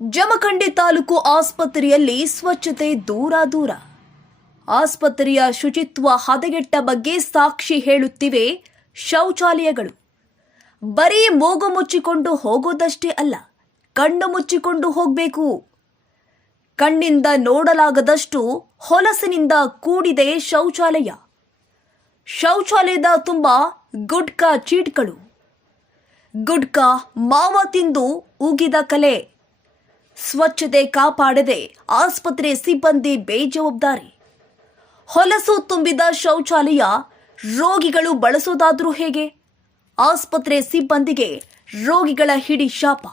ಜಮಖಂಡಿ ತಾಲೂಕು ಆಸ್ಪತ್ರೆಯಲ್ಲಿ ಸ್ವಚ್ಛತೆ ದೂರ ದೂರ. ಆಸ್ಪತ್ರೆಯ ಶುಚಿತ್ವ ಹದಗೆಟ್ಟ ಬಗ್ಗೆ ಸಾಕ್ಷಿ ಹೇಳುತ್ತಿವೆ ಶೌಚಾಲಯಗಳು. ಬರೀ ಮೂಗು ಮುಚ್ಚಿಕೊಂಡು ಹೋಗೋದಷ್ಟೇ ಅಲ್ಲ, ಕಣ್ಣು ಮುಚ್ಚಿಕೊಂಡು ಹೋಗಬೇಕು. ಕಣ್ಣಿಂದ ನೋಡಲಾಗದಷ್ಟು ಹೊಲಸಿನಿಂದ ಕೂಡಿದೆ ಶೌಚಾಲಯ. ಶೌಚಾಲಯದ ತುಂಬ ಗುಡ್ಕಾ ಚೀಟ್ಗಳು. ಗುಡ್ಕಾ ಮಾವ ತಿಂದು ಉಗಿದ ಕಲೆ. ಸ್ವಚ್ಛತೆ ಕಾಪಾಡದೆ ಆಸ್ಪತ್ರೆ ಸಿಬ್ಬಂದಿ ಬೇಜವಾಬ್ದಾರಿ. ಹೊಲಸು ತುಂಬಿದ ಶೌಚಾಲಯ ರೋಗಿಗಳು ಬಳಸೋದಾದರೂ ಹೇಗೆ? ಆಸ್ಪತ್ರೆ ಸಿಬ್ಬಂದಿಗೆ ರೋಗಿಗಳ ಹಿಡಿ ಶಾಪ.